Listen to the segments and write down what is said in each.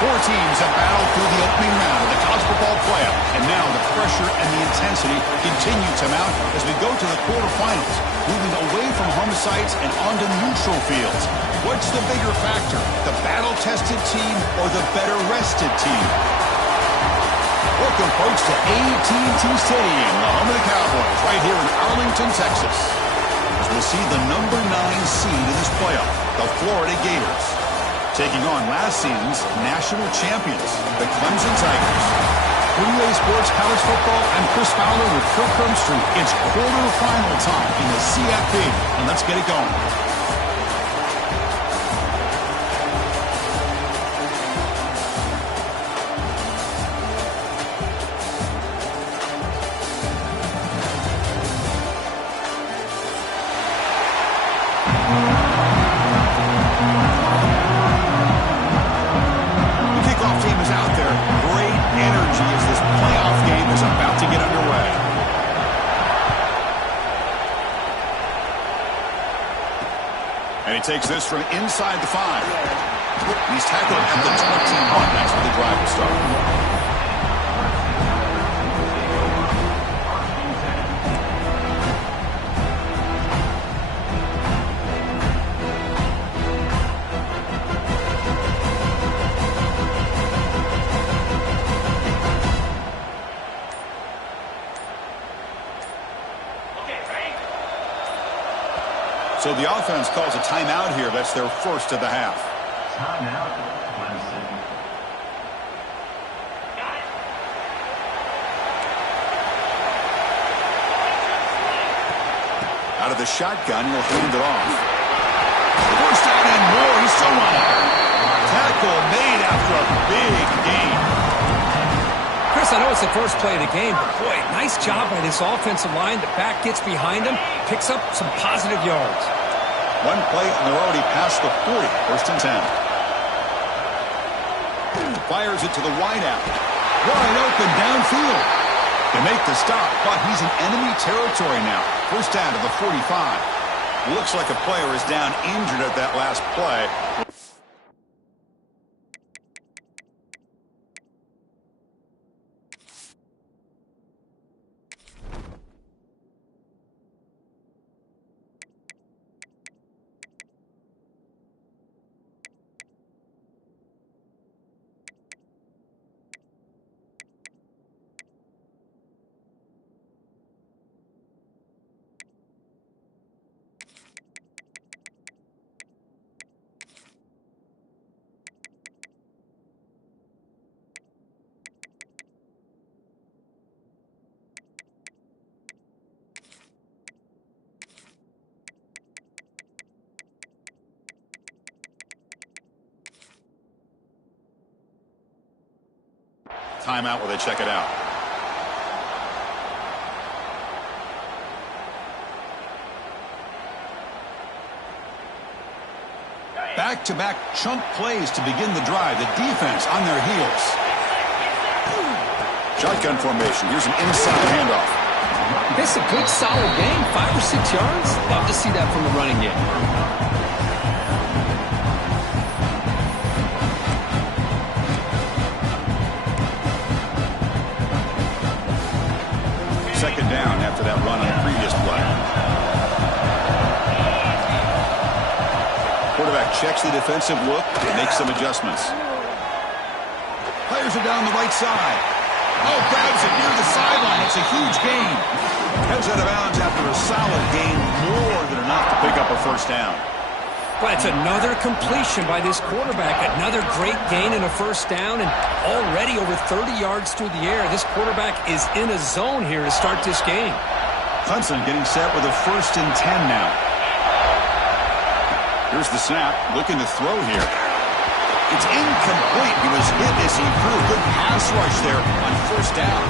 Four teams have battled through the opening round of the college football playoff, and now the pressure and the intensity continue to mount as we go to the quarterfinals, moving away from home sites and onto neutral fields. What's the bigger factor, the battle-tested team or the better-rested team? Welcome, folks, to AT&T Stadium, the home of the Cowboys, right here in Arlington, Texas, as we'll see the number 9 seed in this playoff, the Florida Gators, taking on last season's national champions, the Clemson Tigers. Relay Sports College Football, I'm Chris Fowler with Kirk Street. It's quarterfinal time in the CFB, and let's get it going. Takes this from inside the 5. He's tackled at the 21. That's where the drive will start. So the offense calls a timeout here. That's their first of the half. Timeout, Clemson. Out of the shotgun, he'll hand it off. First down and more. He's still running. Tackle made after a big gain. Chris, I know it's the first play of the game, but boy, nice job by this offensive line. The back gets behind him, picks up some positive yards. One play, and they're already past the 40. First and 10. Fires it to the wideout. Wide open downfield. They make the stop, but he's in enemy territory now. First down to the 45. Looks like a player is down injured at that last play. Timeout where they check it out. Back-to-back chunk plays to begin the drive. The defense on their heels. Shotgun formation. Here's an inside handoff. This is a good, solid game. 5 or 6 yards. Love to see that from the running game. Second down after that run on the previous play. Quarterback checks the defensive look and makes some adjustments. Players are down the right side. Oh, grabs it near the sideline. It's a huge gain. Heads out of bounds after a solid gain, more than enough to pick up a first down. But it's another completion by this quarterback. Another great gain and a first down, and already over 30 yards through the air. This quarterback is in a zone here to start this game. Clemson getting set with a 1st and 10 now. Here's the snap, looking to throw here. It's incomplete. He was hit as he threw. Good pass rush there on first down.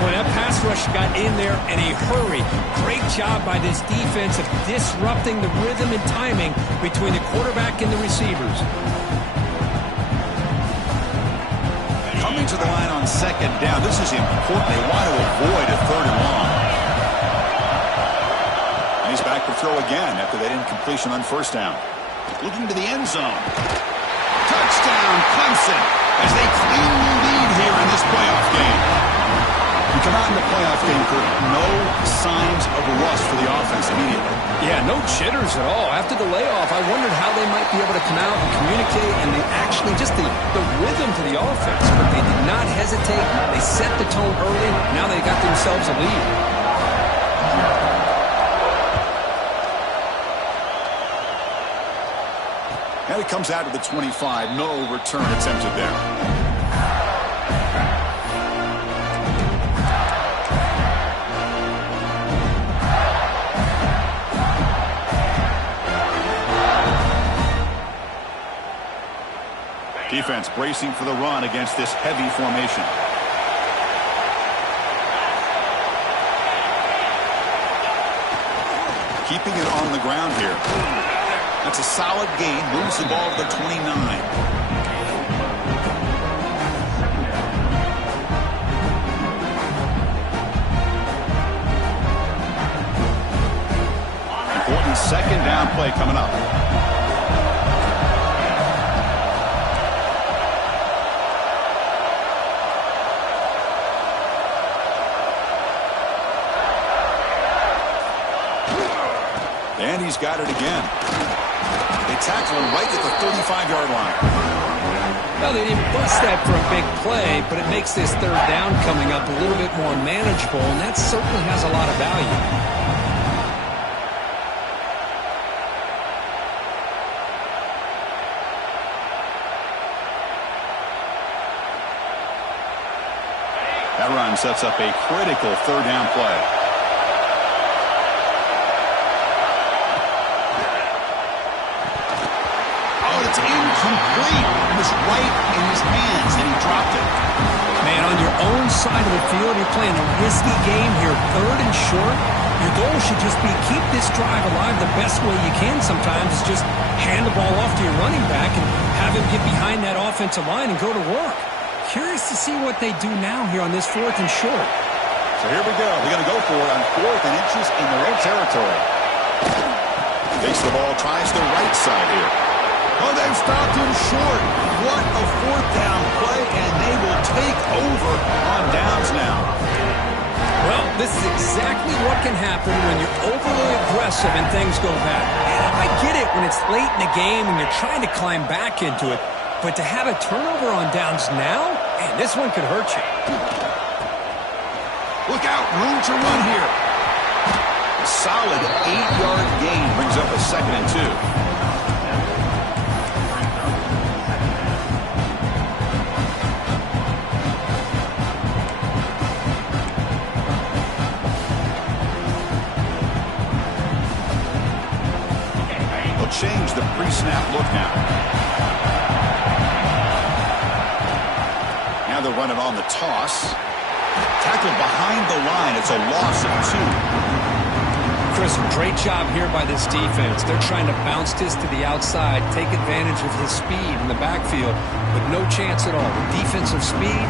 Boy, that pass rush got in there in a hurry. Great job by this defense of disrupting the rhythm and timing between the quarterback and the receivers. Coming to the line on second down. This is important. They want to avoid a 3rd and long. And he's back to throw again after that incompletion on first down. Looking to the end zone. Touchdown! touchdown, Clemson, as they claim the lead here in this playoff game. You come out in the playoff game for no signs of rust for the offense immediately. Yeah, no jitters at all. After the layoff, I wondered how they might be able to come out and communicate and actually just the rhythm to the offense. But they did not hesitate. They set the tone early. Now they got themselves a lead. And it comes out to the 25. No return attempted there. Defense bracing for the run against this heavy formation. Keeping it on the ground here. That's a solid gain. Moves the ball to the 29. Important second down play coming up. And he's got it again. They tackle him right at the 35-yard line. Well, they didn't bust that for a big play, but it makes this third down coming up a little bit more manageable, and that certainly has a lot of value. That run sets up a critical third down play. It's incomplete. It was right in his hands, and he dropped it. Man, on your own side of the field, you're playing a risky game here, third and short. Your goal should just be keep this drive alive the best way you can sometimes is just hand the ball off to your running back and have him get behind that offensive line and go to work. Curious to see what they do now here on this fourth and short. So here we go. They're going to go for it on 4th and inches in their own territory. Takes the ball, tries the right side here. Oh, they've stopped him short. What a fourth down play, and they will take over on downs now. Well, this is exactly what can happen when you're overly aggressive and things go bad. And I get it when it's late in the game and you're trying to climb back into it, but to have a turnover on downs now, man, this one could hurt you. Look out, room to run here. A solid 8-yard gain brings up a 2nd and 2. Change the pre-snap look now. Now they'll run it on the toss. Tackled behind the line. It's a loss of 2. Chris, great job here by this defense. They're trying to bounce this to the outside, take advantage of his speed in the backfield, but no chance at all. The defensive speed,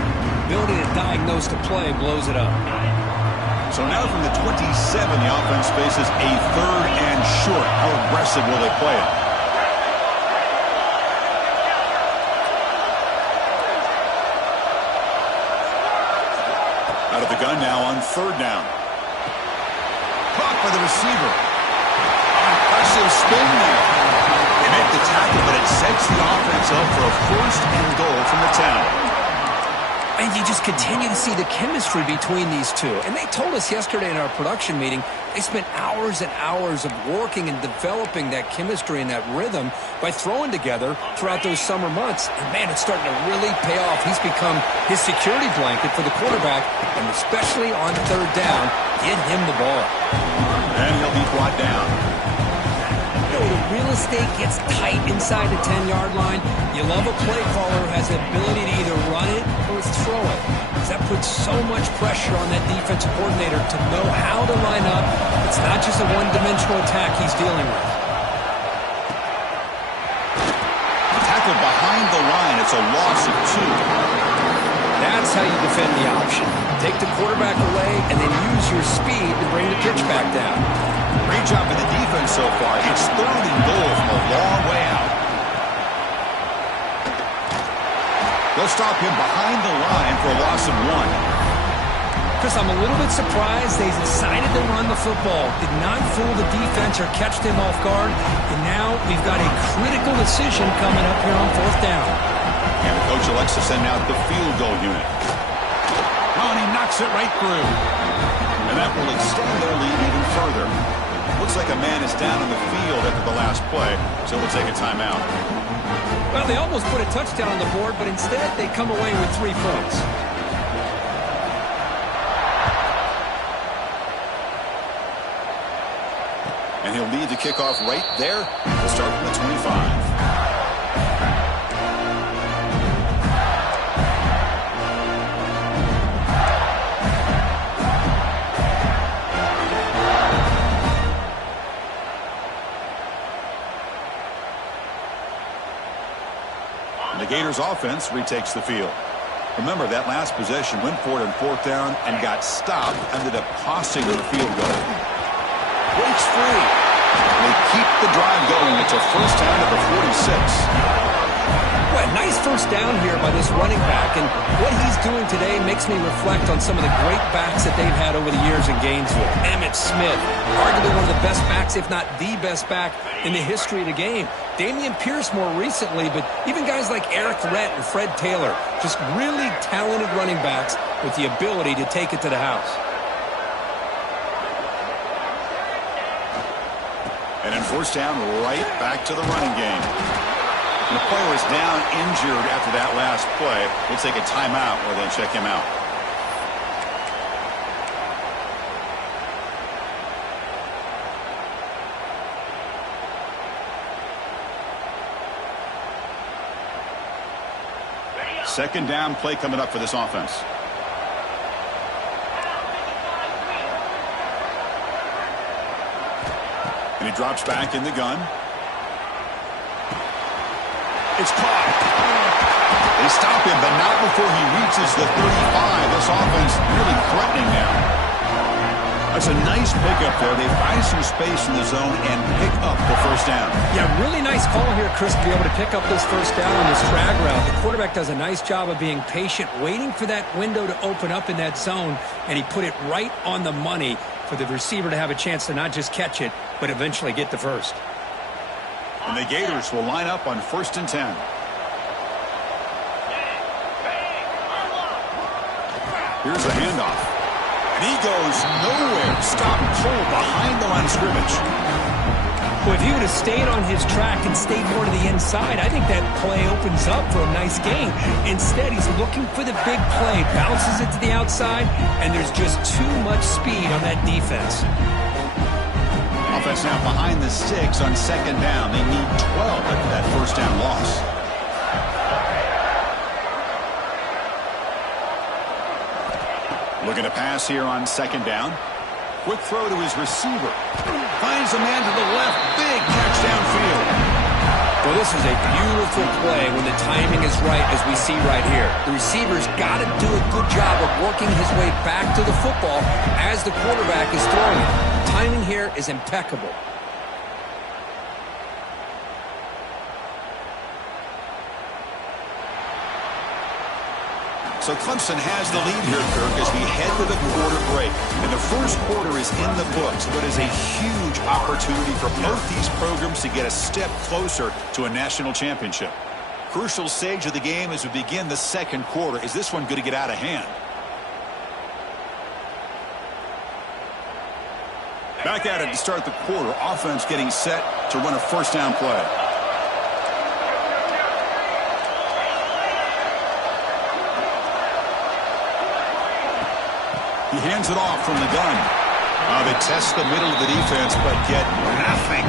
ability to diagnose the play, blows it up. So now from the 27, the offense faces a 3rd and short. How aggressive will they play it? Out of the gun now on 3rd down. Caught by the receiver. Impressive spin there. They make the tackle, but it sets the offense up for a 1st and goal from the 10. And you just continue to see the chemistry between these two. And they told us yesterday in our production meeting, they spent hours and hours of working and developing that chemistry and that rhythm by throwing together throughout those summer months. And, man, it's starting to really pay off. He's become his security blanket for the quarterback, and especially on 3rd down, get him the ball. And he'll be brought down. The real estate gets tight inside the 10-yard line. You love a play caller who has the ability to either run it or throw it. That puts so much pressure on that defensive coordinator to know how to line up. It's not just a one-dimensional attack he's dealing with. Tackled behind the line. It's a loss of 2. That's how you defend the option. Take the quarterback away and then use your speed to bring the pitch back down. Great job by the defense so far. It's 3rd and goal from a long way out. They'll stop him behind the line for a loss of 1. Chris, I'm a little bit surprised they decided to run the football. Did not fool the defense or catch them off guard. And now we've got a critical decision coming up here on 4th down. And the coach elects to send out the field goal unit. Oh, and he knocks it right through. And that will extend their lead even further. Looks like a man is down on the field after the last play, so we'll take a timeout. Well, they almost put a touchdown on the board, but instead they come away with 3 points. And he'll lead the kickoff right there. We'll start from the 25. And the Gators offense retakes the field. Remember, that last possession went for it on 4th down and got stopped, ended up costing them the field goal. Breaks free. They keep the drive going. It's a first down at the 46. Well, nice first down here by this running back, and what he's doing today makes me reflect on some of the great backs that they've had over the years in Gainesville. Emmitt Smith, arguably one of the best backs, if not the best back in the history of the game. Damian Pierce more recently, but even guys like Eric Rhett and Fred Taylor, just really talented running backs with the ability to take it to the house. And then first down, right back to the running game. And the player is down injured after that last play. We'll take a timeout or then check him out. Second down play coming up for this offense. And he drops back in the gun. It's caught. They stop him, but not before he reaches the 35. This offense really threatening now. That's a nice pickup there. They find some space in the zone and pick up the first down. Yeah, really nice call here, Chris, to be able to pick up this first down on this drag route. The quarterback does a nice job of being patient, waiting for that window to open up in that zone, and he put it right on the money for the receiver to have a chance to not just catch it, but eventually get the first. And the Gators will line up on 1st and 10. Here's the handoff. And he goes nowhere. Stop cold behind the line of scrimmage. Well, if he would have stayed on his track and stayed more to the inside, I think that play opens up for a nice gain. Instead, he's looking for the big play, bounces it to the outside, and there's just too much speed on that defense. Offense now behind the 6 on 2nd down. They need 12 after that first down loss. Looking to pass here on 2nd down. Quick throw to his receiver. Finds a man to the left. Big catch downfield. Well, this is a beautiful play when the timing is right, as we see right here. The receiver's got to do a good job of working his way back to the football as the quarterback is throwing it. Timing here is impeccable. So Clemson has the lead here, Kirk, as we head to the quarter break. And the first quarter is in the books, but is a huge opportunity for both these programs to get a step closer to a national championship. Crucial stage of the game as we begin the second quarter. Is this one going to get out of hand? Back at it to start the quarter. Offense getting set to run a first down play. He hands it off from the gun. They test the middle of the defense, but get nothing.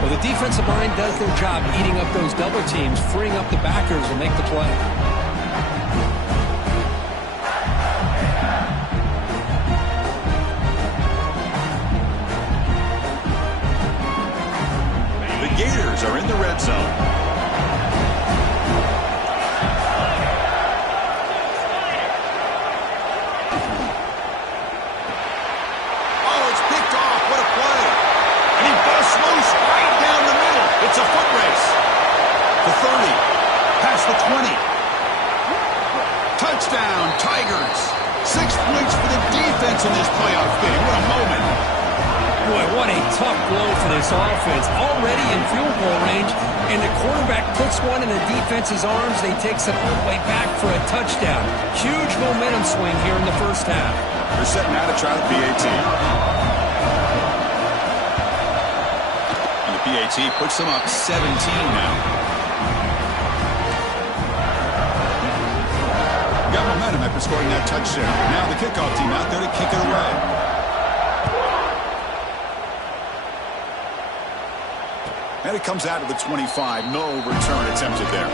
Well, the defensive line does their job eating up those double teams, freeing up the backers to make the play. The Gators are in the red zone. It's a foot race. The 30, past the 20, Touchdown, Tigers. 6 points for the defense in this playoff game. What a moment. Boy, what a tough blow for this offense. Already in field goal range, and the quarterback puts one in the defense's arms, and he takes it all the way back for a touchdown. Huge momentum swing here in the first half. They're setting out to try the PAT. And the PAT puts them up 17 now. Got momentum after scoring that touchdown. Now the kickoff team out there to kick it away. And it comes out to the 25. No return attempted there.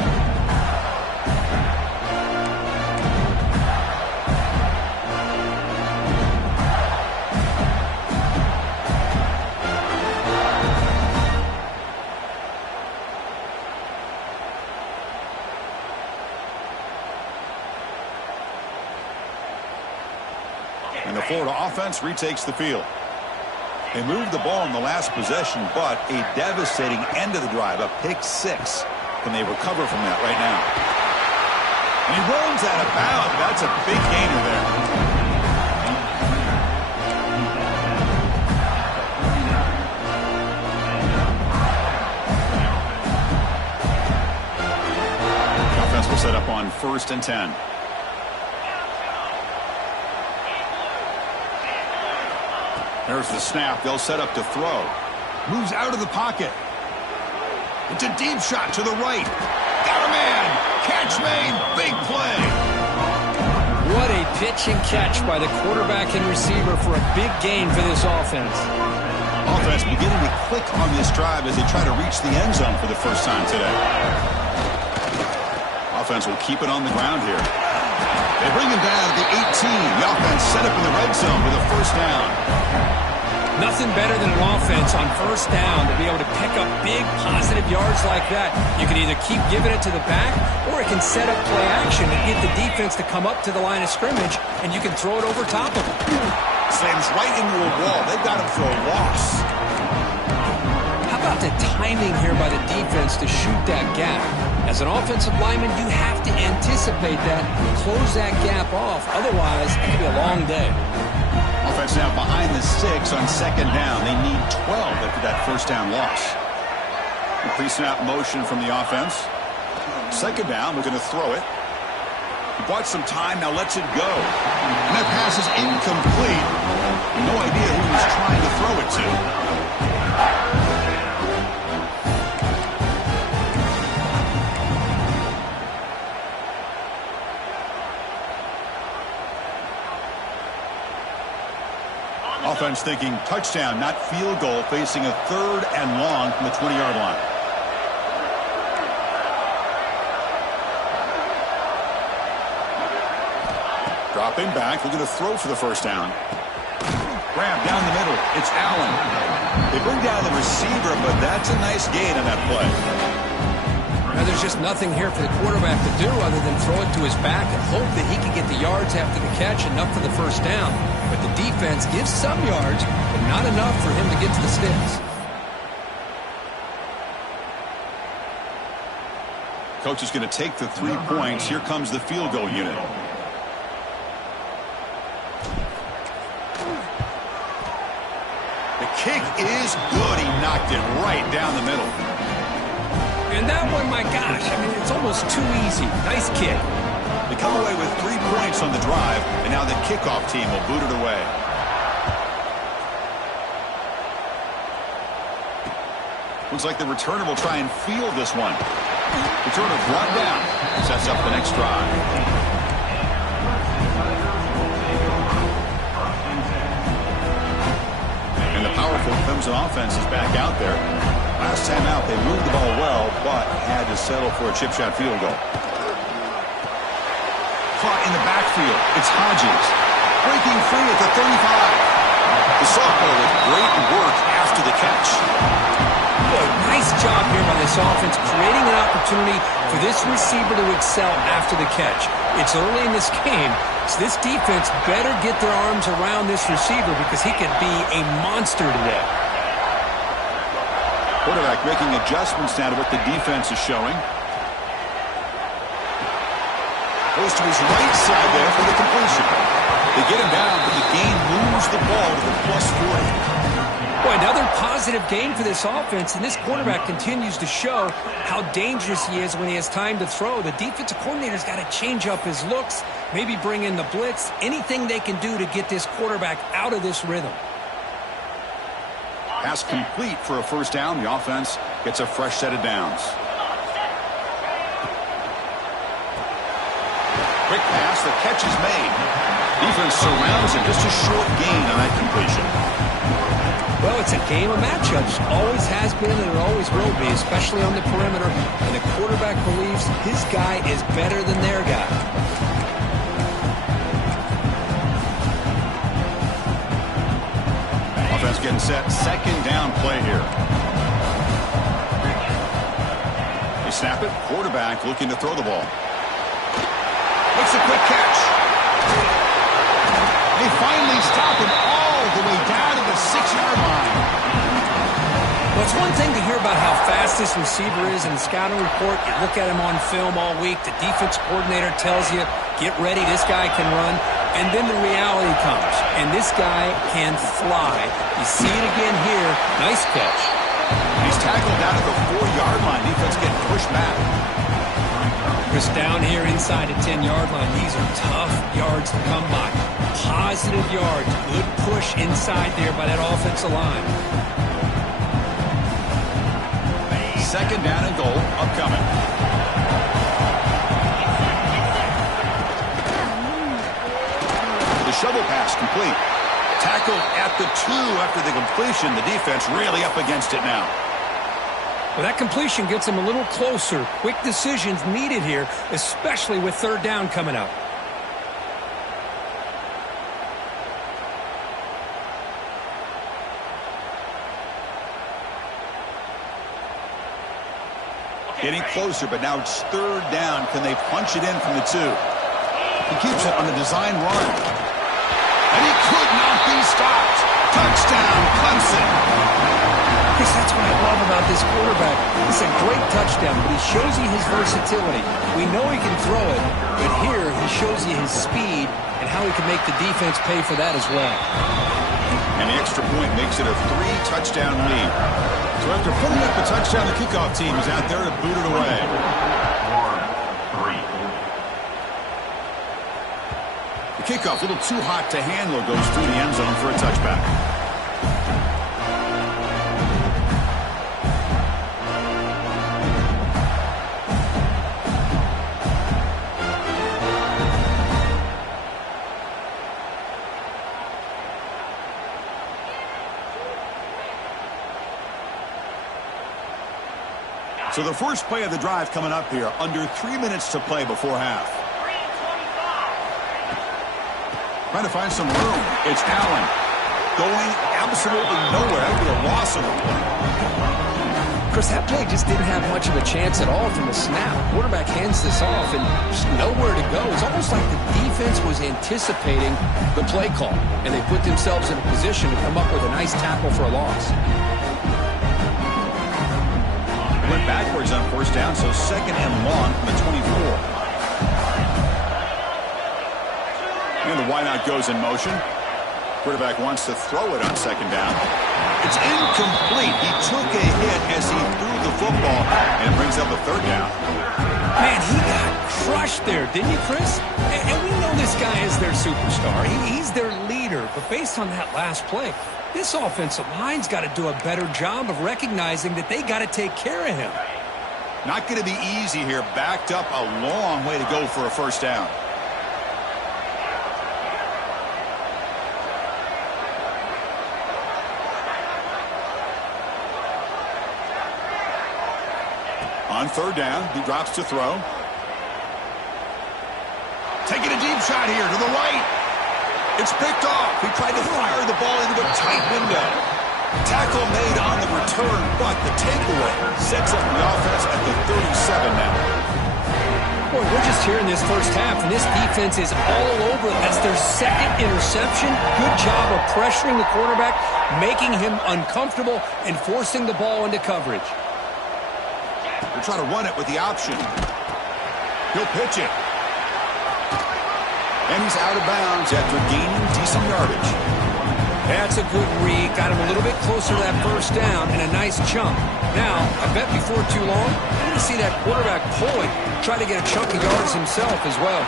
And the Florida offense retakes the field. They moved the ball in the last possession, but a devastating end of the drive, a pick-6. Can they recover from that right now? And he runs out of bounds. That's a big gainer there. The offense will set up on 1st and 10. There's the snap. They'll set up to throw. Moves out of the pocket. It's a deep shot to the right. Got a man. Catch made. Big play. What a pitch and catch by the quarterback and receiver for a big gain for this offense. Offense beginning to click on this drive as they try to reach the end zone for the first time today. Offense will keep it on the ground here. They bring him down at the 18. The offense set up in the red zone with a first down. Nothing better than an offense on first down to be able to pick up big positive yards like that. You can either keep giving it to the back, or it can set up play action and get the defense to come up to the line of scrimmage, and you can throw it over top of them. Slams right into a wall. They've got him for a loss. How about the timing here by the defense to shoot that gap? As an offensive lineman, you have to anticipate that, close that gap off. Otherwise, it could be a long day. Offense now behind the 6 on 2nd down. They need 12 after that first down loss. A pre-snap motion from the offense. 2nd down, we're going to throw it. He bought some time, now lets it go. And that pass is incomplete. No idea who he's trying to throw it to. Offense thinking touchdown, not field goal, facing a 3rd and long from the 20-yard line. Dropping back, looking to throw for the first down. Grab down the middle, it's Allen. They bring down the receiver, but that's a nice gain on that play. Now, there's just nothing here for the quarterback to do other than throw it to his back and hope that he can get the yards after the catch, enough for the first down. But the defense gives some yards, but not enough for him to get to the sticks. Coach is going to take the 3 points. Here comes the field goal unit. The kick is good. He knocked it right down the middle. And that one, my gosh, I mean, it's almost too easy. Nice kick. They come away with 3 points on the drive, and now the kickoff team will boot it away. Looks like the returner will try and field this one. Returner brought down. Sets up the next drive. And the powerful Clemson offense is back out there. Last time out, they moved the ball well, but had to settle for a chip shot field goal. Caught in the backfield. It's Hodges. Breaking free at the 35. The sophomore with great work after the catch. Boy, nice job here by this offense, creating an opportunity for this receiver to excel after the catch. It's early in this game, so this defense better get their arms around this receiver because he could be a monster today. Quarterback making adjustments now to what the defense is showing. goes to his right side there for the completion. They get him down, but the gain moves the ball to the plus 40. Boy, another positive game for this offense, and this quarterback continues to show how dangerous he is when he has time to throw. The defensive coordinator's got to change up his looks, maybe bring in the blitz, anything they can do to get this quarterback out of this rhythm. Pass complete for a first down. The offense gets a fresh set of downs. Quick pass, the catch is made. Defense surrounds him, just a short gain on that completion. Well, it's a game of matchups. Always has been and it always will be, especially on the perimeter. And the quarterback believes his guy is better than their guy. Offense getting set. Second down play here. They snap it. Quarterback looking to throw the ball. Makes a quick catch. They finally stop him all the way down to the 6-yard line. Well, it's one thing to hear about how fast this receiver is in the scouting report. You look at him on film all week. The defense coordinator tells you, get ready, this guy can run. And then the reality comes, and this guy can fly. You see it again here. Nice catch. He's tackled down at the 4-yard line. Defense getting pushed back. Chris, down here inside the 10-yard line, these are tough yards to come by. Positive yards. Good push inside there by that offensive line. Second down and goal upcoming. The shovel pass complete. Tackled at the 2 after the completion. The defense really up against it now. Well, that completion gets him a little closer. Quick decisions needed here, especially with third down coming up. Getting closer, but now it's third down. Can they punch it in from the 2? He keeps it on the design run. And he could not be stopped. Touchdown, Clemson. Chris, that's what I love about this quarterback. It's a great touchdown, but he shows you his versatility. We know he can throw it, but here he shows you his speed and how he can make the defense pay for that as well. And the extra point makes it a 3-touchdown lead. So after putting up the touchdown, the kickoff team is out there to boot it away. 4-3. The kickoff, a little too hot to handle, goes through the end zone for a touchback. So the first play of the drive coming up here, under 3 minutes to play before half. Trying to find some room. It's Allen going absolutely nowhere. That would be a loss of a play. Chris, that play just didn't have much of a chance at all from the snap. Quarterback hands this off and just nowhere to go. It's almost like the defense was anticipating the play call, and they put themselves in a position to come up with a nice tackle for a loss. Went backwards on first down, so second and long from the 24. And the wideout goes in motion. Quarterback wants to throw it on second down. It's incomplete. He took a hit as he threw the football, and it brings up a third down. Man, he got crushed there, didn't you, Chris? And we know this guy is their superstar. He's their leader. But based on that last play, this offensive line's got to do a better job of recognizing that they got to take care of him. Not going to be easy here. Backed up a long way to go for a first down. On third down, he drops to throw. Taking a deep shot here to the right. It's picked off. He tried to fire the ball into a tight window. Tackle made on the return, but the takeaway sets up the offense at the 37 now. Boy, we're just here in this first half, and this defense is all over it. That's their second interception. Good job of pressuring the quarterback, making him uncomfortable, and forcing the ball into coverage. They're trying to run it with the option. He'll pitch it. And he's out of bounds after gaining decent yardage. That's a good read. Got him a little bit closer to that first down and a nice chunk. Now, I bet before too long, we're going to see that quarterback pull it, try to get a chunk of yards himself as well.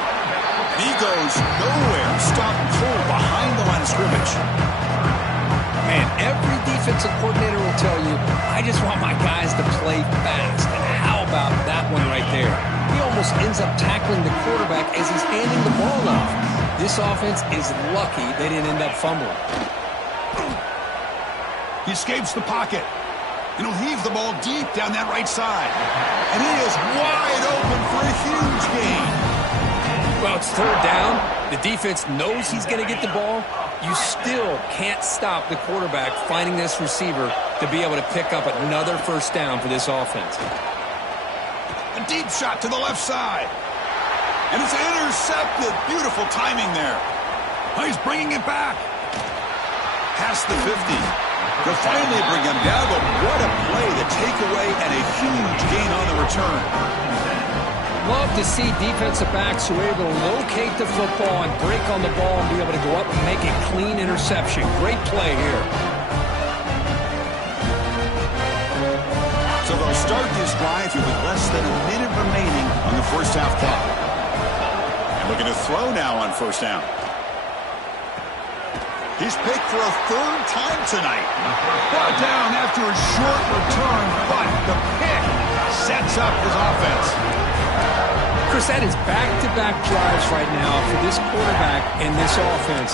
And he goes nowhere. Stop cold behind the line of scrimmage. Man, every defensive coordinator will tell you, I just want my guys to play fast. And how about that one right there? He almost ends up tackling the quarterback as he's handing the ball off. This offense is lucky they didn't end up fumbling. He escapes the pocket. And he'll heave the ball deep down that right side. And he is wide open for a huge gain. Well, it's third down. The defense knows he's going to get the ball. You still can't stop the quarterback finding this receiver to be able to pick up another first down for this offense. A deep shot to the left side. And it's intercepted. Beautiful timing there. Oh, he's bringing it back. Past the 50. They'll finally bring him down, but what a play, the takeaway, and a huge gain on the return. Love to see defensive backs who are able to locate the football and break on the ball and be able to go up and make a clean interception. Great play here. So they'll start this drive here with less than a minute remaining on the first half clock. And looking to throw now on first down. He's picked for a third time tonight. Brought down after a short return, but the pick sets up his offense. Chris, that is back-to-back drives right now for this quarterback and this offense.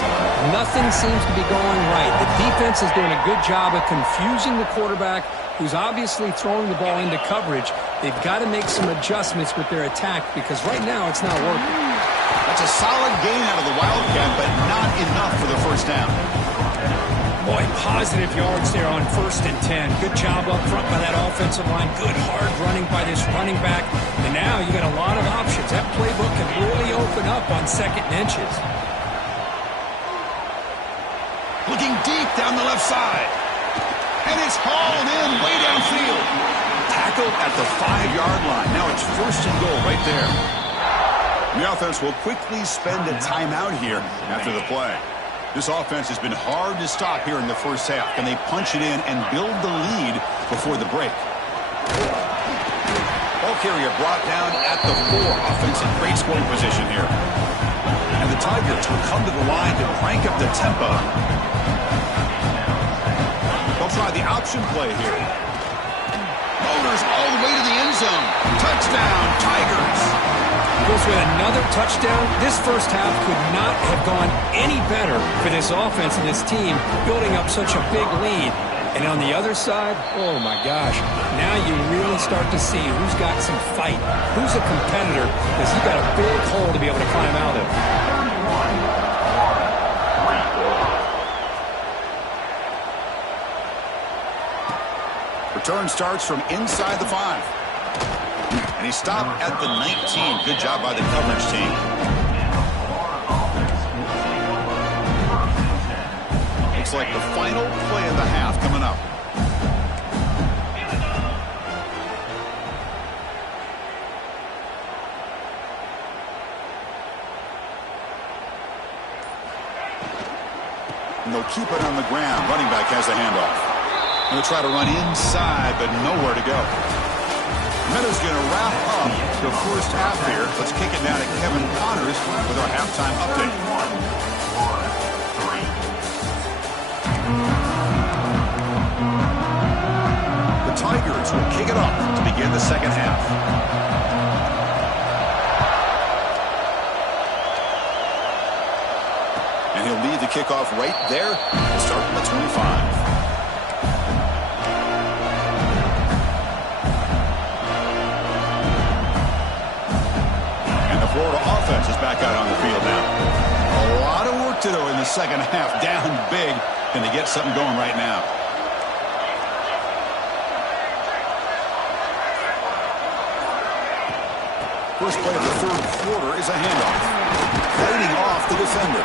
Nothing seems to be going right. The defense is doing a good job of confusing the quarterback, who's obviously throwing the ball into coverage. They've got to make some adjustments with their attack because right now it's not working. That's a solid gain out of the Wildcat, but not enough for the first down. Boy, positive yards there on 1st and 10. Good job up front by that offensive line. Good hard running by this running back. And now you got a lot of options. That playbook can really open up on 2nd and inches. Looking deep down the left side. And it's hauled in way downfield. Tackled at the 5-yard line. Now it's 1st and goal right there. The offense will quickly spend a timeout here after the play. This offense has been hard to stop here in the first half. Can they punch it in and build the lead before the break? Ball carrier brought down at the 4. Offense in great scoring position here. And the Tigers will come to the line to crank up the tempo. They'll try the option play here. Motors all the way to the end zone. Touchdown, Tigers. Goes with another touchdown. This first half could not have gone any better for this offense and this team, building up such a big lead. And on the other side, oh my gosh, now you really start to see who's got some fight, who's a competitor, because you've got a big hole to be able to climb out of. Return starts from inside the 5. And he stopped at the 19. Good job by the coverage team. Looks like the final play of the half coming up. And they'll keep it on the ground. Running back has the handoff. And they'll try to run inside, but nowhere to go. Meadows going to wrap up the first half here. Let's kick it down to Kevin Connors with our halftime update. The Tigers will kick it off to begin the second half. And he'll lead the kickoff right there. We'll start from the 25. Florida offense is back out on the field now. A lot of work to do in the second half. Down big. Can they get something going right now? First play of the third quarter is a handoff. Fighting off the defender.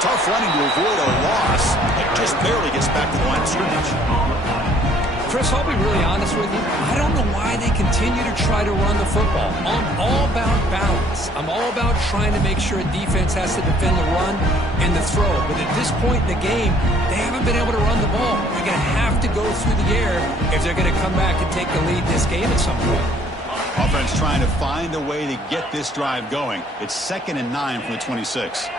Tough running to avoid a loss. It just barely gets back to the line of scrimmage. Chris, I'll be really honest with you. I don't know why they continue to try to run the football. I'm all about balance. I'm all about trying to make sure a defense has to defend the run and the throw. But at this point in the game, they haven't been able to run the ball. They're going to have to go through the air if they're going to come back and take the lead in this game at some point. Offense trying to find a way to get this drive going. It's 2nd and 9 from the 26.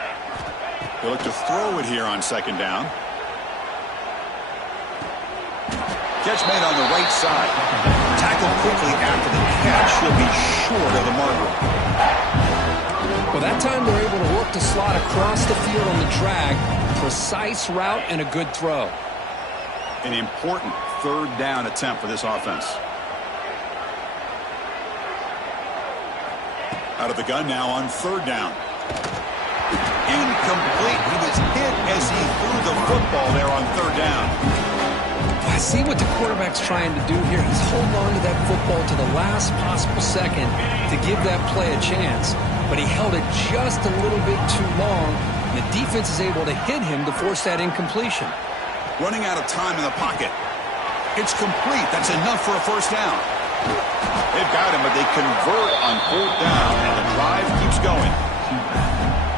They look to throw it here on 2nd down. Catch made on the right side. Tackled quickly after the catch. He'll be short of the marker. Well, that time they're able to work the slot across the field on the drag. Precise route and a good throw. An important 3rd down attempt for this offense. Out of the gun now on 3rd down. Incomplete. He was hit as he threw the football there on 3rd down. I see what the quarterback's trying to do here. He's holding on to that football to the last possible second to give that play a chance. But he held it just a little bit too long. And the defense is able to hit him to force that incompletion. Running out of time in the pocket. It's complete. That's enough for a 1st down. They've got him, but they convert on 4th down, and the drive keeps going.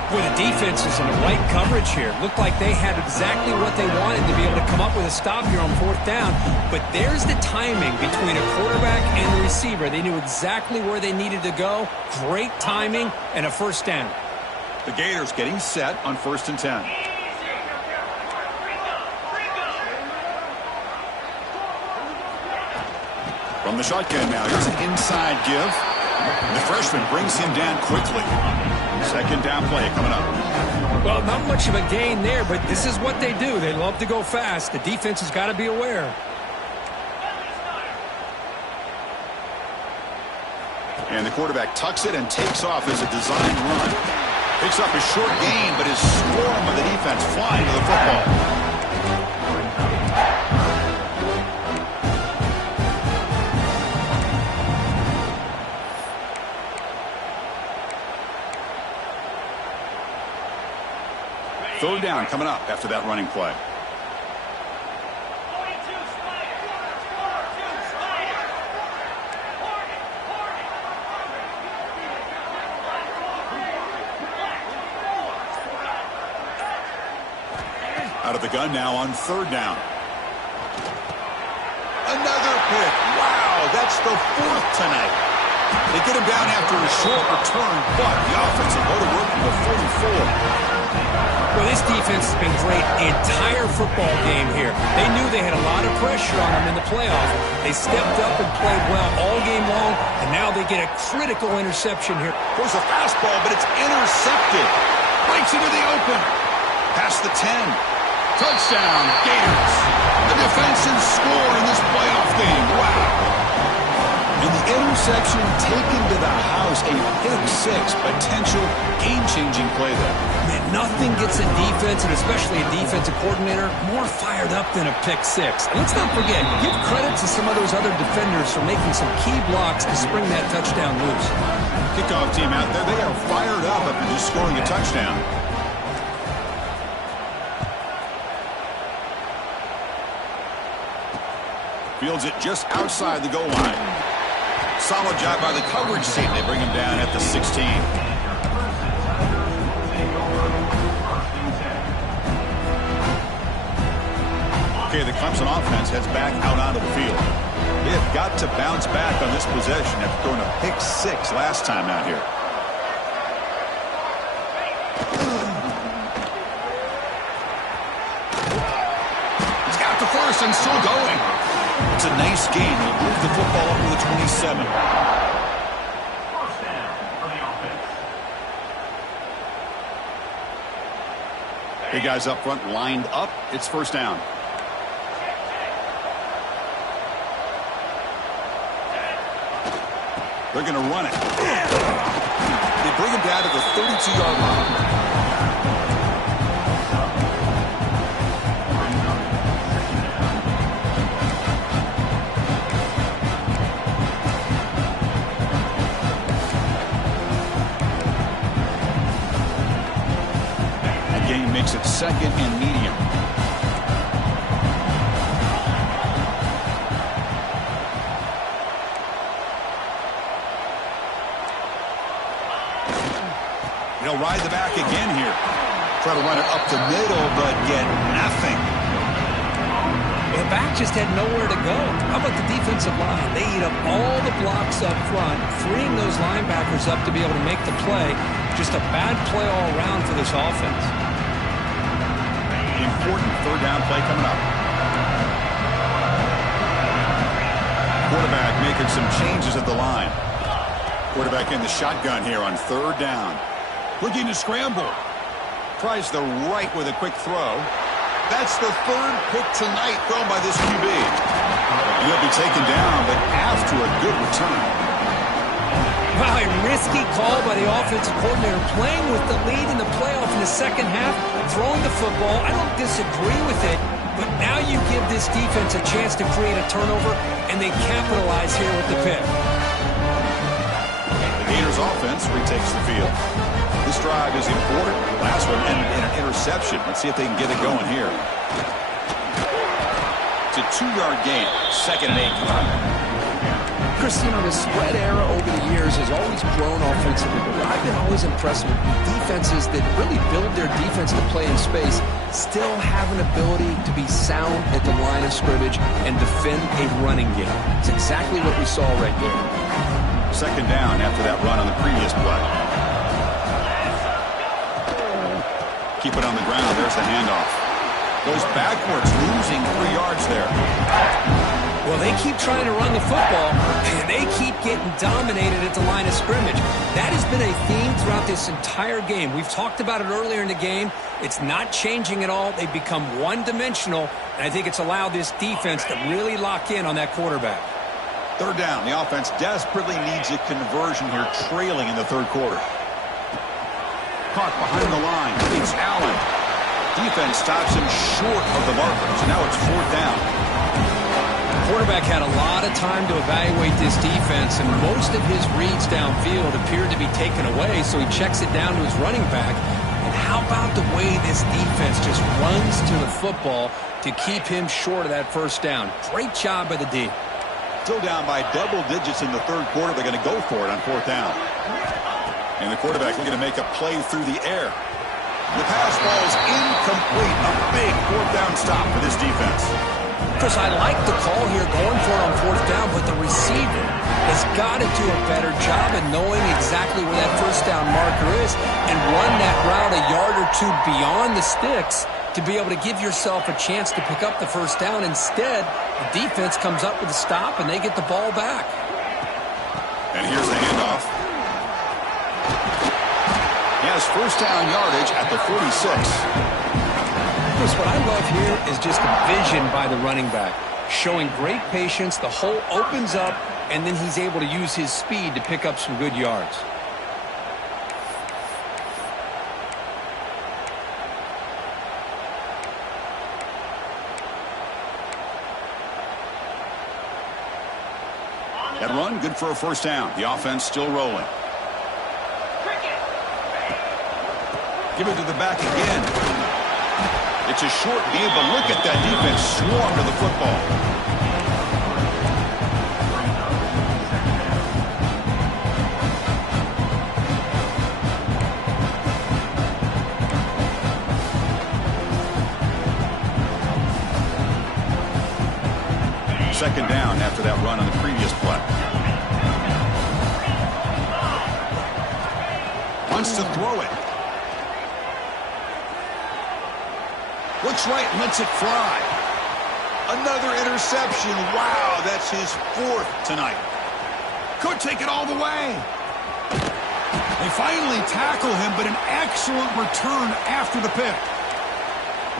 Well, the defense is in the right coverage here. Looked like they had exactly what they wanted to be able to come up with a stop here on 4th down. But there's the timing between a quarterback and the receiver. They knew exactly where they needed to go. Great timing and a 1st down. The Gators getting set on 1st and 10. From the shotgun now, here's an inside give. The freshman brings him down quickly. 2nd down play coming up. Well, not much of a gain there, but this is what they do. They love to go fast. The defense has got to be aware. And the quarterback tucks it and takes off as a design run. Picks up a short gain, but is swarmed by the defense flying to the football. Third down coming up after that running play. Out of the gun now on 3rd down. Another pick. Wow, that's the 4th tonight. They get him down after a short return, but the offense will go to work from the 44. Well, this defense has been great the entire football game here. They knew they had a lot of pressure on them in the playoff. They stepped up and played well all game long, and now they get a critical interception here. There's a fastball, but it's intercepted. Breaks into the open. Past the 10. Touchdown, Gators. The defensive score in this playoff game. Wow. And the interception taken to the house, a pick-6, potential game-changing play there. Man, nothing gets a defense, and especially a defensive coordinator, more fired up than a pick-6. And let's not forget, give credit to some of those other defenders for making some key blocks to spring that touchdown loose. Kickoff team out there, they are fired up after just scoring a touchdown. Fields it just outside the goal line. Solid job by the coverage team. They bring him down at the 16. Okay, the Clemson offense heads back out onto the field. They have got to bounce back on this possession after throwing a pick-6 last time out here. He's got the first and still going. It's a nice game. He'll move the football up to the 27. Big guys up front lined up. It's 1st down. They're going to run it. They bring him down to the 32-yard line. Makes it 2nd and medium. He'll ride the back again here. Try to run it up the middle, but get nothing. Well, the back just had nowhere to go. How about the defensive line? They eat up all the blocks up front, freeing those linebackers up to be able to make the play. Just a bad play all around for this offense. Important third down play coming up. Quarterback making some changes at the line. Quarterback in the shotgun here on third down. Looking to scramble. Tries the right with a quick throw. That's the third pick tonight thrown by this QB. He'll be taken down, but after a good return. Wow, a risky call by the offensive coordinator, playing with the lead in the playoff in the second half, throwing the football. I don't disagree with it, but now you give this defense a chance to create a turnover, and they capitalize here with the pick. The Gators offense retakes the field. This drive is important. Last one ended in an interception. Let's see if they can get it going here. It's a 2-yard gain. 2nd and 8. Chris, you know, the spread era over the years has always grown offensively, but I've been always impressed with defenses that really build their defense to play in space, still have an ability to be sound at the line of scrimmage and defend a running game. It's exactly what we saw right there. 2nd down after that run on the previous play. Keep it on the ground. There's the handoff. Goes backwards, losing 3 yards there. Well, they keep trying to run the football, and they keep getting dominated at the line of scrimmage. That has been a theme throughout this entire game. We've talked about it earlier in the game. It's not changing at all. They've become one-dimensional, and I think it's allowed this defense to really lock in on that quarterback. 3rd down. The offense desperately needs a conversion here, trailing in the 3rd quarter. Caught behind the line. It's Allen. Defense stops him short of the marker, so now it's 4th down. Quarterback had a lot of time to evaluate this defense, and most of his reads downfield appeared to be taken away, so he checks it down to his running back. And how about the way this defense just runs to the football to keep him short of that 1st down? Great job by the D. Still down by double digits in the 3rd quarter. They're going to go for it on 4th down. And the quarterback looking to make a play through the air. The pass falls incomplete. A big 4th down stop for this defense. Chris, I like the call here going for it on 4th down, but the receiver has got to do a better job of knowing exactly where that 1st down marker is and run that route a yard or two beyond the sticks to be able to give yourself a chance to pick up the 1st down. Instead, the defense comes up with a stop, and they get the ball back. And here's the handoff. He has 1st down yardage at the 46. Chris, what I love here is just the vision by the running back, showing great patience. The hole opens up, and then he's able to use his speed to pick up some good yards. That run, good for a 1st down. The offense still rolling. Give it to the back again. It's a short game, but look at that defense swarm to the football. Second down after that run on the previous play. Wants to throw it. Looks right, lets it fly. Another interception. Wow, that's his 4th tonight. Could take it all the way. They finally tackle him, but an excellent return after the pick.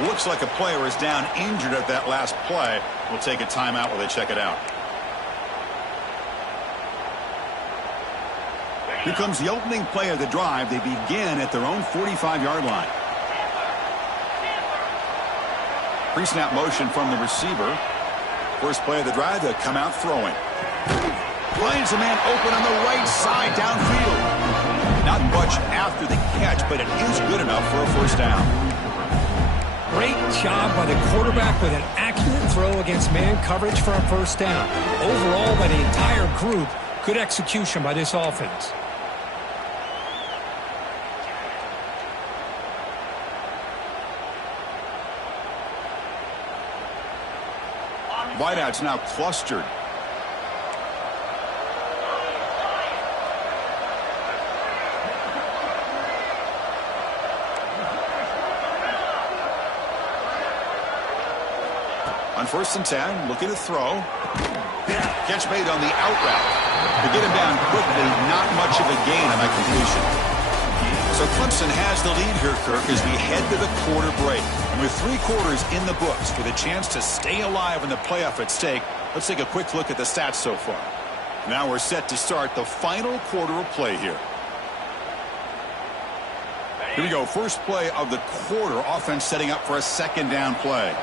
Looks like a player is down injured at that last play. We'll take a timeout while they check it out. Here comes the opening play of the drive. They begin at their own 45-yard line. Pre-snap motion from the receiver. First play of the drive, they'll come out throwing. Finds a man open on the right side downfield. Not much after the catch, but it is good enough for a 1st down. Great job by the quarterback with an accurate throw against man coverage for a 1st down. Overall, by the entire group, good execution by this offense. Wideouts now clustered. On 1st and 10, looking to throw. Catch made on the out route. To get him down quickly, not much of a gain on that completion. So Clemson has the lead here, Kirk, as we head to the quarter break. And with 3 quarters in the books, with a chance to stay alive in the playoff at stake, let's take a quick look at the stats so far. Now we're set to start the final quarter of play here. Here we go. First play of the quarter. Offense setting up for a 2nd down play.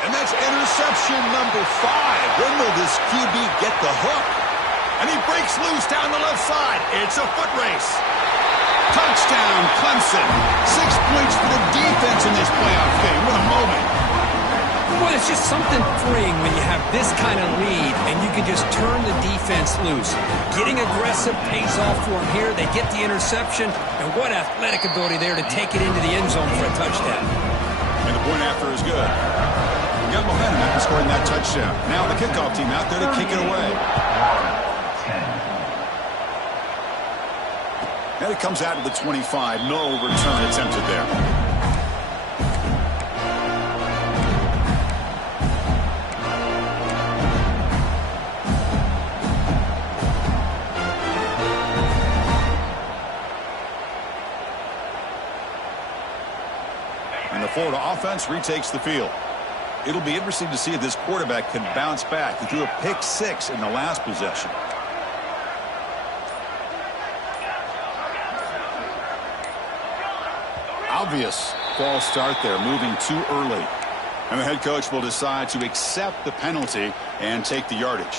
And that's interception number 5. When will this QB get the hook? And he breaks loose down the left side. It's a foot race. Touchdown, Clemson. 6 points for the defense in this playoff game. What a moment. Well, it's just something freeing when you have this kind of lead and you can just turn the defense loose. Getting aggressive pays off for them here. They get the interception, and what athletic ability there to take it into the end zone for a touchdown. And the point after is good. We got momentum after scoring that touchdown. Now the kickoff team out there to kick it away. And it comes out of the 25. No return attempted there. And the Florida offense retakes the field. It'll be interesting to see if this quarterback can bounce back. He threw a pick 6 in the last possession. Obvious false start there, moving too early. And the head coach will decide to accept the penalty and take the yardage.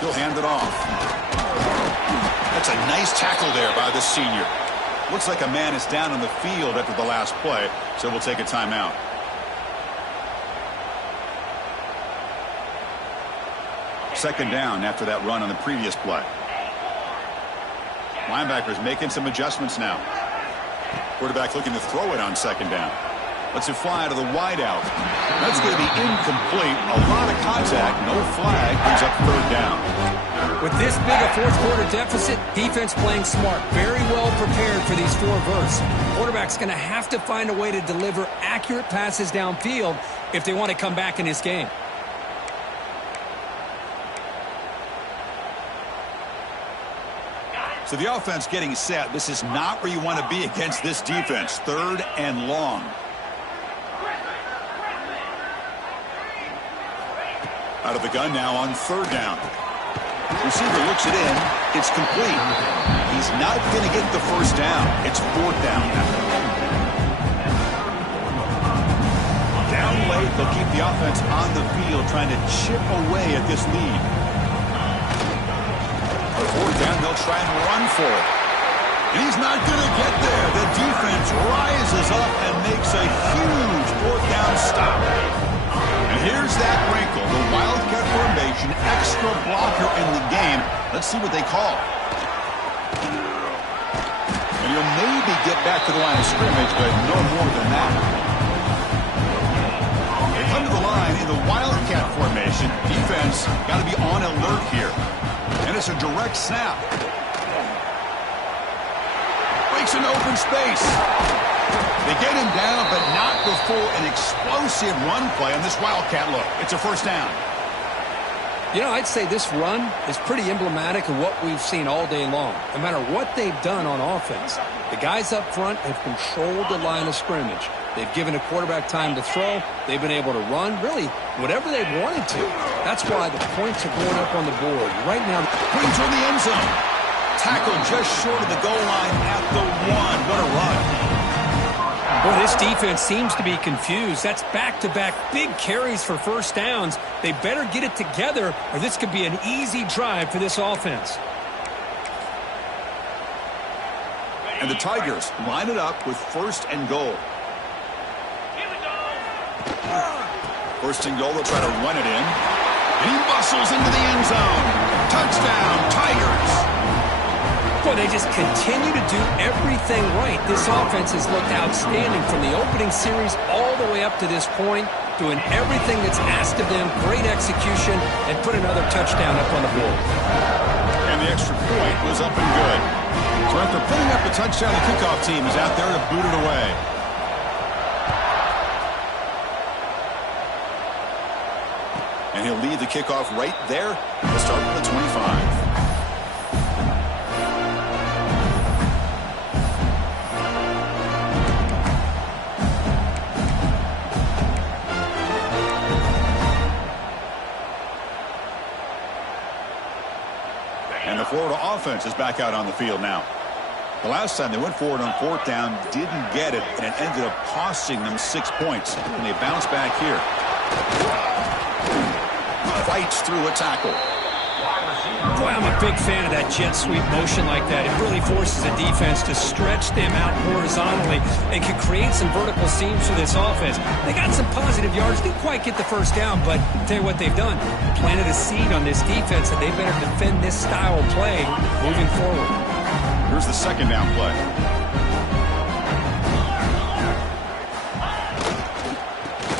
He'll hand it off. That's a nice tackle there by the senior. Looks like a man is down on the field after the last play, so we'll take a timeout. Second down after that run on the previous play. Linebackers making some adjustments now. Quarterback looking to throw it on 2nd down. Lets it fly to the wideout. That's going to be incomplete. A lot of contact. No flag. Brings up 3rd down. With this big a 4th quarter deficit, defense playing smart. Very well prepared for these 4 verts. Quarterback's going to have to find a way to deliver accurate passes downfield if they want to come back in this game. So the offense getting set. This is not where you want to be against this defense. 3rd and long. Out of the gun now on 3rd down. Receiver looks it in. It's complete. He's not going to get the 1st down. It's 4th down. Down late, they'll keep the offense on the field trying to chip away at this lead. On 4th down, they'll try and run for it. And he's not going to get there. The defense rises up and makes a huge 4th down stop. And here's that wrinkle, the Wildcat formation, extra blocker in the game. Let's see what they call. And he'll maybe get back to the line of scrimmage, but no more than that. They come to the line in the Wildcat formation. Defense got to be on alert here. And it's a direct snap. Breaks an open space. They get him down, but not before an explosive run play on this Wildcat look. It's a 1st down. You know, I'd say this run is pretty emblematic of what we've seen all day long. No matter what they've done on offense, the guys up front have controlled the line of scrimmage. They've given a quarterback time to throw. They've been able to run, really, whatever they've wanted to. That's why the points are going up on the board. Right now, putting toward the end zone. Tackle just short of the goal line at the 1. What a run. Boy, this defense seems to be confused. That's back-to-back big carries for 1st downs. They better get it together, or this could be an easy drive for this offense. And the Tigers line it up with 1st and goal. 1st and goal, they'll try to run it in. And he bustles into the end zone. Touchdown, Tigers! Well, they just continue to do everything right. This offense has looked outstanding from the opening series all the way up to this point, doing everything that's asked of them, great execution, and put another touchdown up on the board. And the extra point was up and good. So after putting up the touchdown, the kickoff team is out there to boot it away. And he'll lead the kickoff right there. We'll start with the 25. And the Florida offense is back out on the field now. The last time they went forward on fourth down, didn't get it, and it ended up costing them 6 points. And they bounce back here. Fights through a tackle. Boy, I'm a big fan of that jet sweep motion like that. It really forces the defense to stretch them out horizontally and can create some vertical seams for this offense. They got some positive yards. Didn't quite get the first down, but I'll tell you what they've done. Planted a seed on this defense that they better defend this style of play moving forward. Here's the second down play.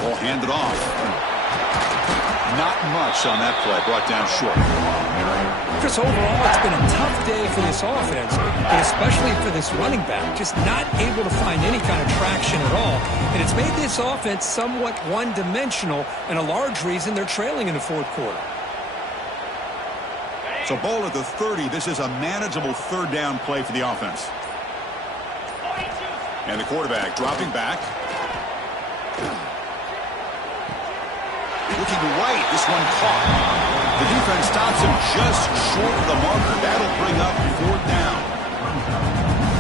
Ball handed off. Not much on that play, brought down short. Chris, overall, it's been a tough day for this offense, but especially for this running back, just not able to find any kind of traction at all. And it's made this offense somewhat one-dimensional, and a large reason they're trailing in the fourth quarter. So ball at the 30. This is a manageable third down play for the offense. And the quarterback dropping back. Looking right, this one caught. The defense stops him just short of the marker. That'll bring up fourth down.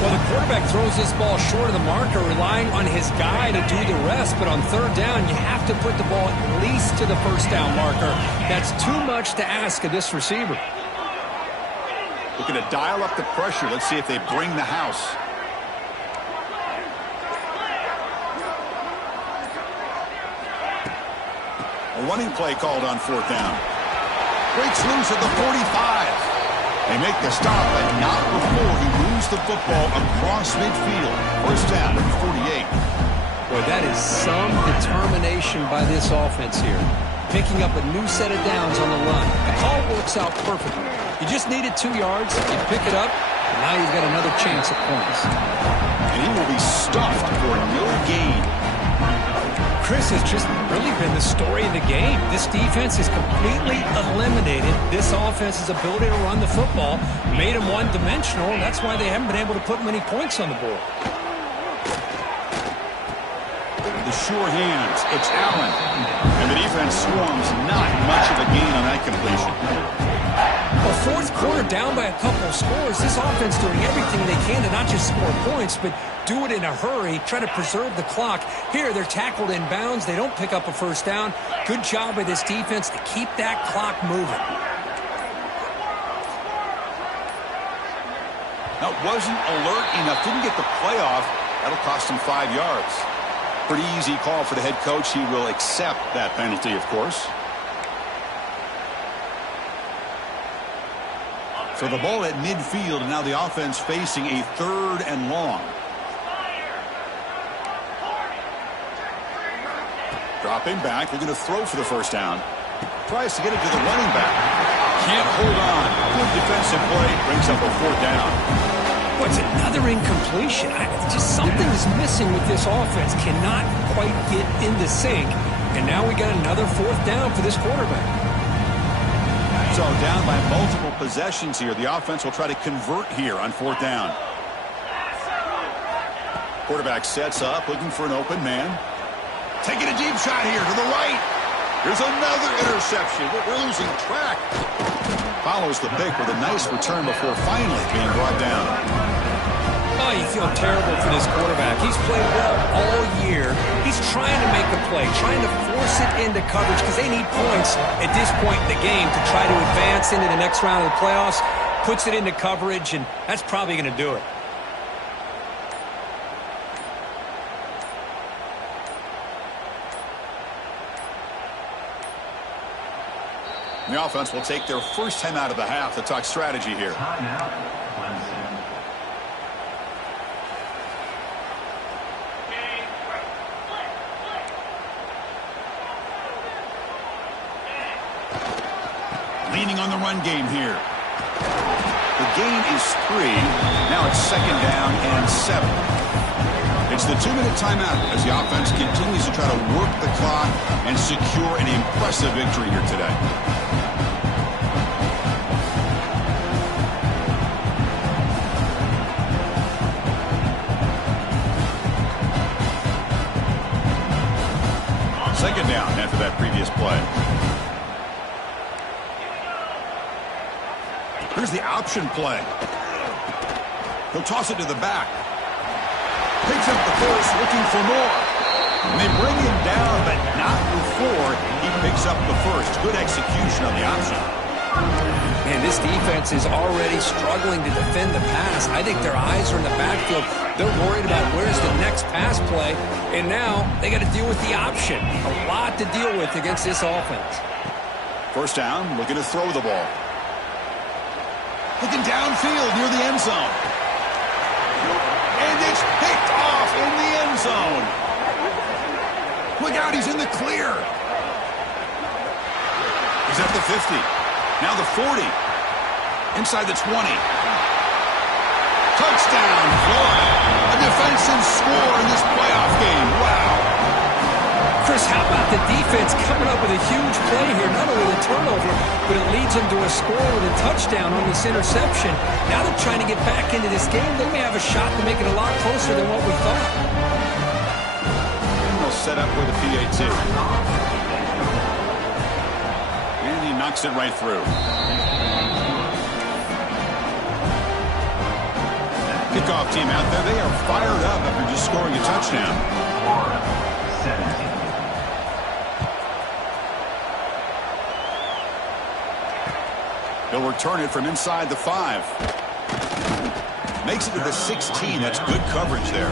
Well, the quarterback throws this ball short of the marker, relying on his guy to do the rest. But on third down, you have to put the ball at least to the first down marker. That's too much to ask of this receiver. Looking to dial up the pressure. Let's see if they bring the house. A running play called on fourth down. Breaks loose at the 45. They make the stop, but not before he moves the football across midfield. First down at 48. Boy, that is some determination by this offense here. Picking up a new set of downs on the run. The call works out perfectly. You just needed 2 yards, you pick it up, and now you've got another chance at points. And he will be stuffed for no gain. Chris, has just really been the story of the game. This defense has completely eliminated this offense's ability to run the football, made them one-dimensional, and that's why they haven't been able to put many points on the board. The sure hands, it's Allen. And the defense swarms, not much of a gain on that completion. Well, fourth quarter down by a couple of scores. This offense doing everything they can to not just score points, but do it in a hurry, try to preserve the clock. Here, they're tackled in bounds. They don't pick up a first down. Good job by this defense to keep that clock moving. Now, wasn't alert enough, didn't get the playoff. That'll cost him 5 yards. Pretty easy call for the head coach. He will accept that penalty, of course. So the ball at midfield, and now the offense facing a third and long. Dropping back, looking to throw for the first down. Tries to get it to the running back. Can't hold on. Good defensive play, brings up a fourth down. What's another incompletion? Just something is missing with this offense. Cannot quite get into sync. And now we got another fourth down for this quarterback. So down by multiple possessions here. The offense will try to convert here on fourth down. Quarterback sets up, looking for an open man. Taking a deep shot here to the right. Here's another interception. We're losing track. Follows the pick with a nice return before finally being brought down. Oh, you feel terrible for this quarterback. He's played well all year. He's trying to make a play, trying to force it into coverage because they need points at this point in the game to try to advance into the next round of the playoffs. Puts it into coverage, and that's probably going to do it. The offense will take their first time out of the half to talk strategy here. Timeout, Clemson. Leaning on the run game here. The gain is 3. Now it's 2nd down and 7. It's the 2-minute timeout as the offense continues to try to work the clock and secure an impressive victory here today. Second down after that previous play. Here's the option play. He'll toss it to the back. Picks up the first, looking for more. And they bring him down, but not before he picks up the first. Good execution on the option. Man, this defense is already struggling to defend the pass. I think their eyes are in the backfield. They're worried about where's the next pass play. And now they got to deal with the option. A lot to deal with against this offense. First down, looking to throw the ball. Looking downfield near the end zone. And it's picked off in the end zone. Look out, he's in the clear. He's at the 50. Now the 40. Inside the 20. Touchdown, Florida. A defensive score in this playoff game. Wow. Chris, how about the defense coming up with a huge play here? Not only the turnover, but it leads them to a score with a touchdown on this interception. Now they're trying to get back into this game. They may have a shot to make it a lot closer than what we thought. And they'll set up with a PAT. And he knocks it right through. Kickoff team out there. They are fired up after just scoring a touchdown. 17. He'll return it from inside the 5. Makes it to the 16. That's good coverage there.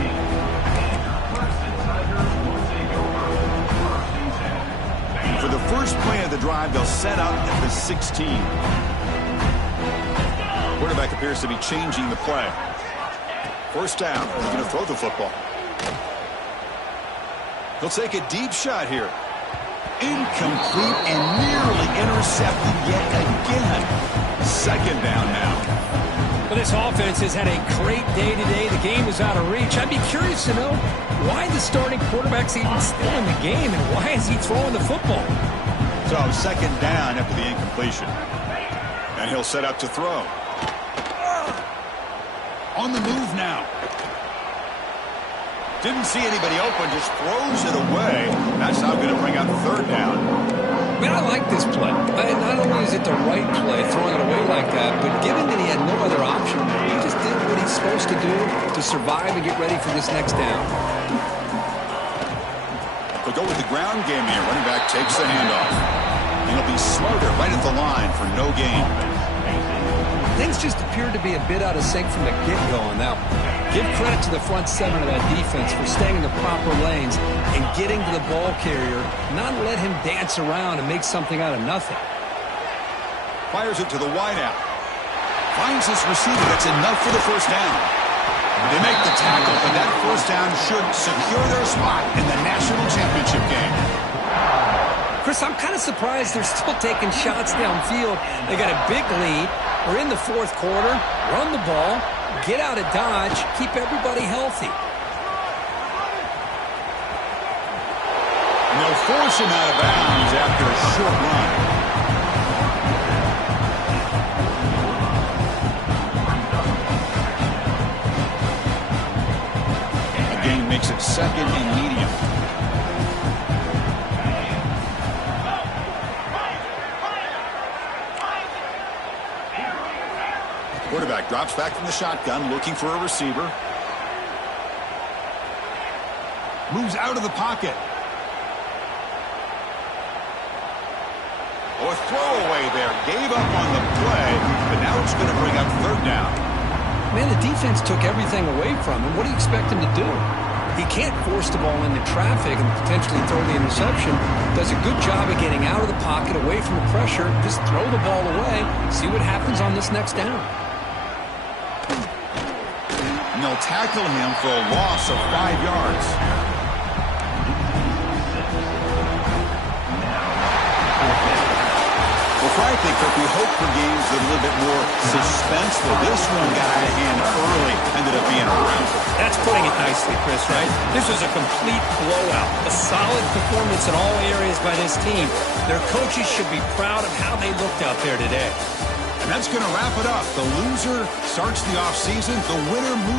For the first play of the drive, they'll set up at the 16. Quarterback appears to be changing the play. First down. He's going to throw the football. He'll take a deep shot here. Incomplete and nearly intercepted yet again. Second down now. Well, this offense has had a great day today. The game is out of reach. I'd be curious to know why the starting quarterback's even still in the game and why is he throwing the football? So second down after the incompletion. And he'll set up to throw. On the move now. Didn't see anybody open, just throws it away. That's now going to bring up third down. Man, I like this play. Not only is it the right play, throwing it away like that, but given that he had no other option, he just did what he's supposed to do to survive and get ready for this next down. They'll go with the ground game here. Running back takes the handoff. And he'll be smarter right at the line for no gain. Things just appeared to be a bit out of sync from the get-go on that one. Give credit to the front 7 of that defense for staying in the proper lanes and getting to the ball carrier, not let him dance around and make something out of nothing. Fires it to the wideout. Finds his receiver. That's enough for the first down. They make the tackle, but that first down should secure their spot in the national championship game. Chris, I'm kind of surprised they're still taking shots downfield. They got a big lead. We're in the fourth quarter. Run the ball. Get out of Dodge. Keep everybody healthy. And they'll force him out of bounds after a short run. Again, makes it second and medium. Quarterback drops back from the shotgun, looking for a receiver. Moves out of the pocket. Oh, a throwaway there. Gave up on the play, but now it's going to bring up third down. Man, the defense took everything away from him. What do you expect him to do? He can't force the ball into traffic and potentially throw the interception. Does a good job of getting out of the pocket, away from the pressure. Just throw the ball away. See what happens on this next down. And they'll tackle him for a loss of 5 yards. Well, frankly, Kirk, we hope for games with a little bit more suspenseful. This one got out of hand early, ended up being a rout. That's putting it nicely, Chris, right? This was a complete blowout. A solid performance in all areas by this team. Their coaches should be proud of how they looked out there today. And that's going to wrap it up. The loser starts the offseason. The winner moves.